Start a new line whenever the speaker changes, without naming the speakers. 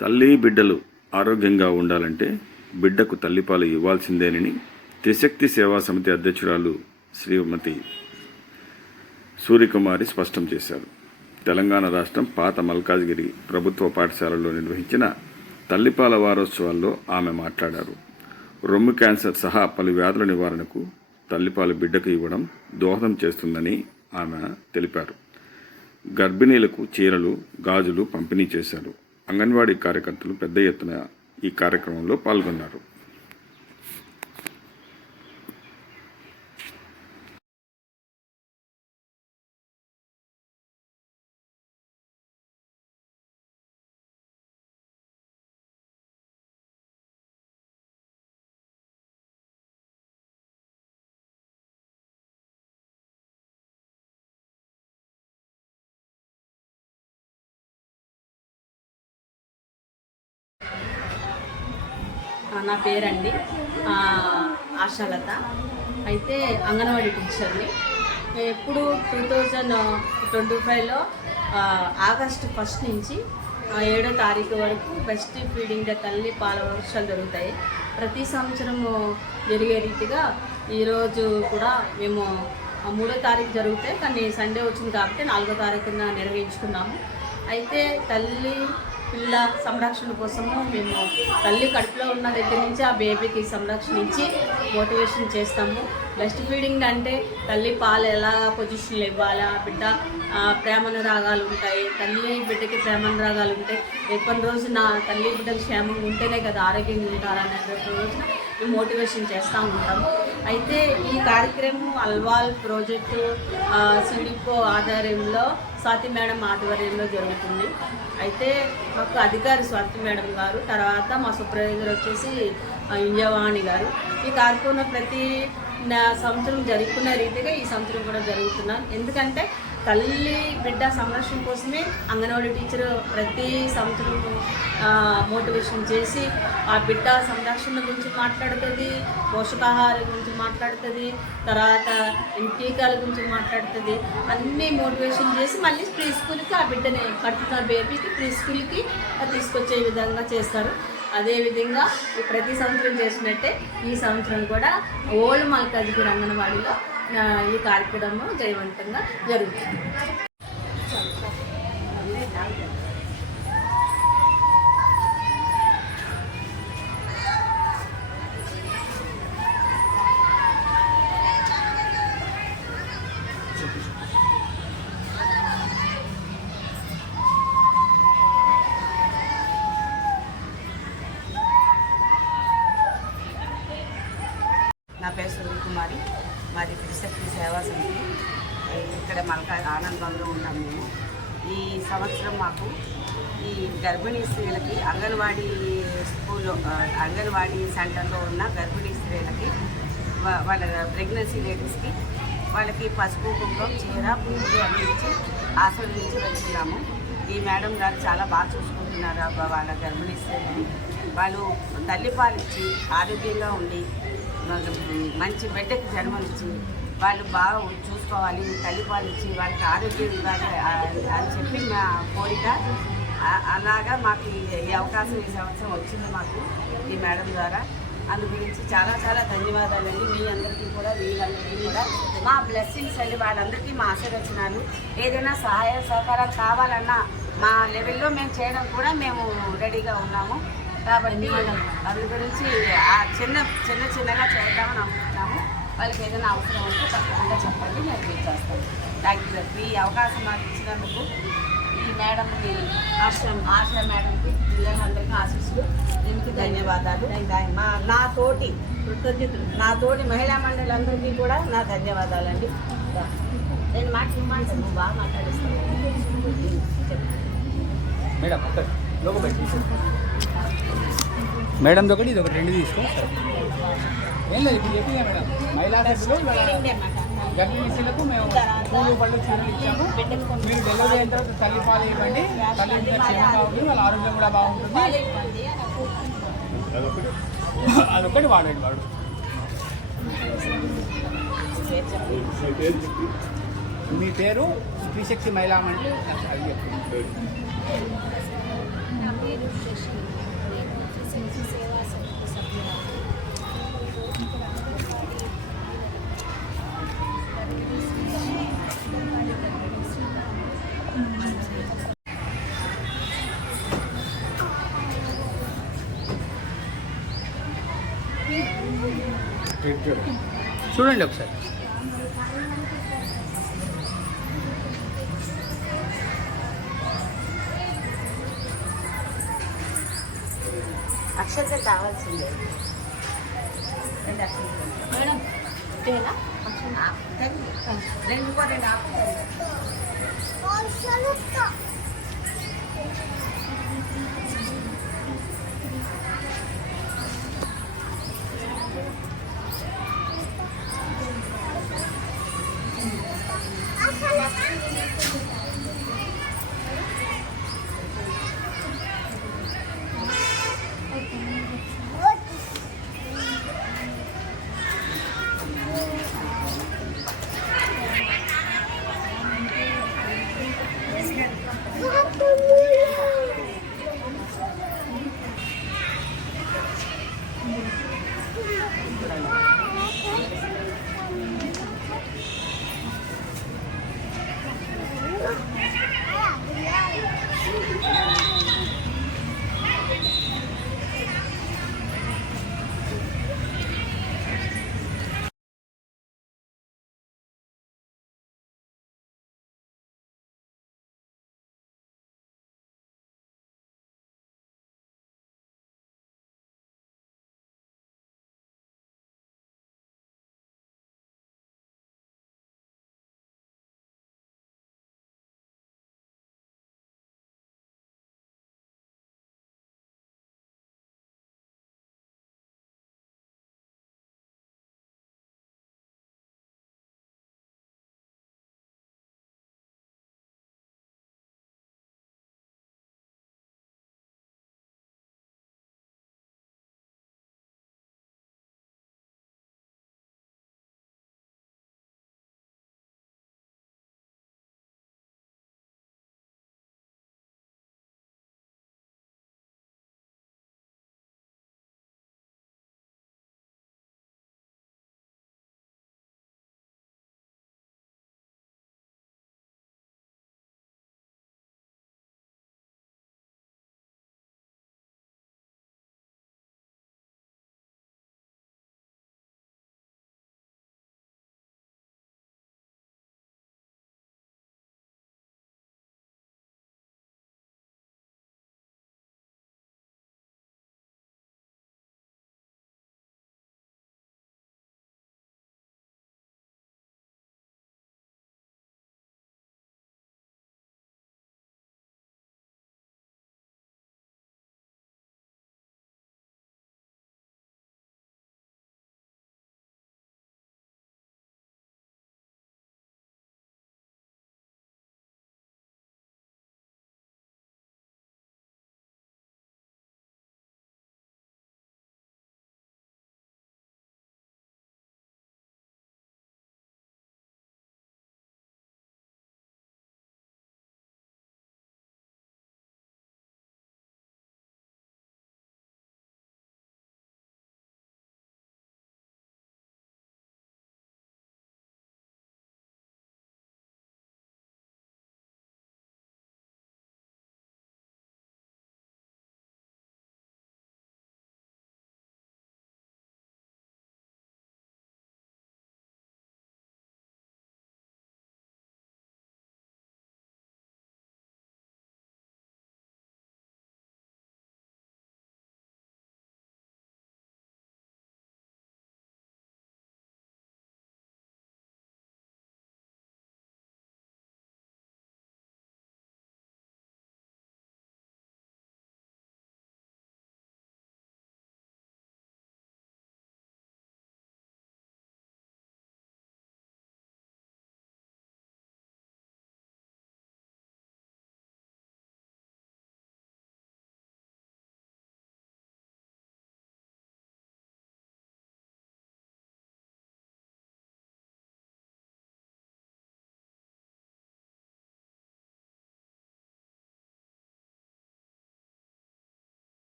తల్లి బిడ్డలు ఆరోగ్యంగా ఉండాలంటే బిడ్డకు తల్లిపాలు ఇవ్వాల్సిందేనని త్రిశక్తి సేవా సమితి అధ్యక్షురాలు శ్రీమతి సూర్యకుమారి స్పష్టం చేశారు. తెలంగాణ రాష్ట్రం పాత మల్కాజ్గిరి ప్రభుత్వ పాఠశాలలో నిర్వహించిన తల్లిపాల వారోత్సవాల్లో ఆమె మాట్లాడారు. రొమ్ము క్యాన్సర్ సహా పలు వ్యాధుల నివారణకు తల్లిపాలు బిడ్డకు ఇవ్వడం దోహదం చేస్తుందని ఆమె తెలిపారు. గర్భిణీలకు చీరలు గాజులు పంపిణీ చేశారు. అంగన్వాడీ కార్యకర్తలు పెద్ద ఎత్తున ఈ కార్యక్రమంలో పాల్గొన్నారు.
నా పేరండి ఆశాలత. అయితే అంగన్వాడీ టీచర్ని. ఎప్పుడు టూ థౌజండ్ ట్వంటీ ఫైవ్లో ఆగస్ట్ ఫస్ట్ నుంచి ఏడో తారీఖు వరకు బెస్ట్ ఫీడింగ్ డే తల్లి పాల వర్షాలు జరుగుతాయి. ప్రతి సంవత్సరము జరిగే రీతిగా ఈరోజు కూడా మేము మూడో తారీఖు జరుగుతాయి. కానీ సండే వచ్చింది కాబట్టి నాలుగో తారీఖున నిర్వహించుకున్నాము. అయితే తల్లి పిల్ల సంరక్షణ కోసము మేము తల్లి కడుపులో ఉన్న దగ్గర నుంచి ఆ బేబీకి సంరక్షణ ఇచ్చి మోటివేషన్ చేస్తాము. బ్రెస్ట్ ఫీడింగ్ అంటే తల్లి పాలు ఎలా పొజిషన్లు ఇవ్వాలి? ఆ బిడ్డ ప్రేమనురాగాలు ఉంటాయి. తల్లి బిడ్డకి ప్రేమనురాగాలు ఉంటాయి. రేపటి రోజున తల్లి బిడ్డలు క్షేమంగా ఉంటేనే కదా ఆరోగ్యంగా ఉంటారనే రోజున మేము మోటివేషన్ చేస్తూ ఉంటాము. అయితే ఈ కార్యక్రమం అల్వాల్ ప్రాజెక్టు సిడిపో ఆధ్వర్యంలో స్వాతి మేడం ఆధ్వర్యంలో జరుగుతుంది. అయితే మాకు అధికారి స్వాతి మేడం గారు తర్వాత మా సూపర్వైజర్ వచ్చేసి ఇంజవాణి గారు. ఈ కార్యక్రమం ప్రతి నా- సంవత్సరం జరుగుతున్న రీతిగా ఈ సంవత్సరం కూడా జరుగుతున్నాను ఎందుకంటే తల్లి బిడ్డ సంరక్షణ కోసమే అంగన్వాడీ టీచర్ ప్రతి సంవత్సరం మోటివేషన్ చేసి ఆ బిడ్డ సంరక్షణ గురించి మాట్లాడుతుంది పోషకాహారం గురించి మాట్లాడుతుంది తర్వాత టీకాల గురించి మాట్లాడుతుంది అన్నీ మోటివేషన్ చేసి మళ్ళీ ప్రీ స్కూల్కి ఆ బిడ్డని కట్టుతున్న బేబీకి ప్రీ స్కూల్కి తీసుకొచ్చే విధంగా చేస్తారు. అదేవిధంగా ప్రతి సంవత్సరం చేసినట్టే ఈ సంవత్సరం కూడా ఓల్డ్ మల్కాజ్పూర్ అంగన్వాడీలో ఈ కార్యక్రమం జయవంతంగా జరుగుతుంది.
నా పేరు సునీల్ కుమారి. సేవా సమితి ఇక్కడ మల్కా ఆనందంలో ఉంటాం మేము. ఈ సంవత్సరం మాకు ఈ గర్భిణీ స్త్రీలకి అంగన్వాడీ స్కూల్లో అంగన్వాడీ సెంటర్లో ఉన్న గర్భిణీ స్త్రీలకి వాళ్ళ ప్రెగ్నెన్సీ లేడీస్కి వాళ్ళకి పసుపు కుంకుమ చీర పువ్వులు అన్ని ఇచ్చి ఆశీర్వదించి వెళ్తున్నాము. ఈ మేడం గారు చాలా బాగా చూసుకుంటున్నారు వాళ్ళ గర్భిణీ స్త్రీలని. వాళ్ళు తల్లిపాలిచ్చి ఆరోగ్యంగా ఉండి మంచి బిడ్డకి జన్మనిచ్చి వాళ్ళు బాగా చూసుకోవాలి తల్లిపాలు ఇచ్చి వాళ్ళకి ఆరోగ్యం ఇవ్వాలి అని చెప్పి మా కోరిక. అలాగా మాకు ఈ- అవకాశం ఈ సంవత్సరం వచ్చింది మాకు ఈ మేడం ద్వారా. అందు గురించి చాలా చాలా ధన్యవాదాలండి మీ అందరికీ కూడా వీళ్ళందరికీ కూడా మా బ్లెస్సింగ్స్ అండి. వాళ్ళందరికీ మా ఆశీర్వచనాలు. ఏదైనా సహాయ సహకారాలు కావాలన్నా మా లెవెల్లో మేము చేయడం కూడా మేము రెడీగా ఉన్నాము. కాబట్టి అందు గురించి ఆ చిన్న చిన్న చిన్నగా చేద్దామని వాళ్ళకి ఏదైనా అవసరం ఉంటే తప్పకుండా చెప్పండి మీరు చేస్తాము థ్యాంక్ యూ సార్ ఈ అవకాశం మాకు ఇచ్చినందుకు ఈ మేడంకి ఆశా ఆశా మేడంకి పిల్లలందరికీ ఆశీస్సులు. దీనికి ధన్యవాదాలు. మా నా తోటి
కృతజ్ఞతలు.
నా తోటి మహిళా మండలందరికీ కూడా నా ధన్యవాదాలండి. నేను మాట మాట నువ్వు బాగా మాట్లాడిస్తాను
మేడం మేడం ఒకటి ఇది ఒకటి రెండు తీసుకో. సరే. ఏం లేదు ఇప్పుడు చెప్పినా మేడం. మహిళా సభ్యులు గర్భిణీలకు మేము పూలు పళ్ళు చీరలు ఇచ్చాము. మీరు డెలివరీ అయిన తర్వాత తల్లి పాలు ఇవ్వండి. తల్లి బిడ్డ క్షేమంగా వాళ్ళ ఆరోగ్యం కూడా బాగుంటుంది. అదొకటి వాడండి వాడు. మీ పేరు శ్రీశక్తి మహిళా మండలి అది చెప్పండి. చూడండి ఒకసారి.
అక్షత కావాల్సిందే.
మేడం
రెండు రెండు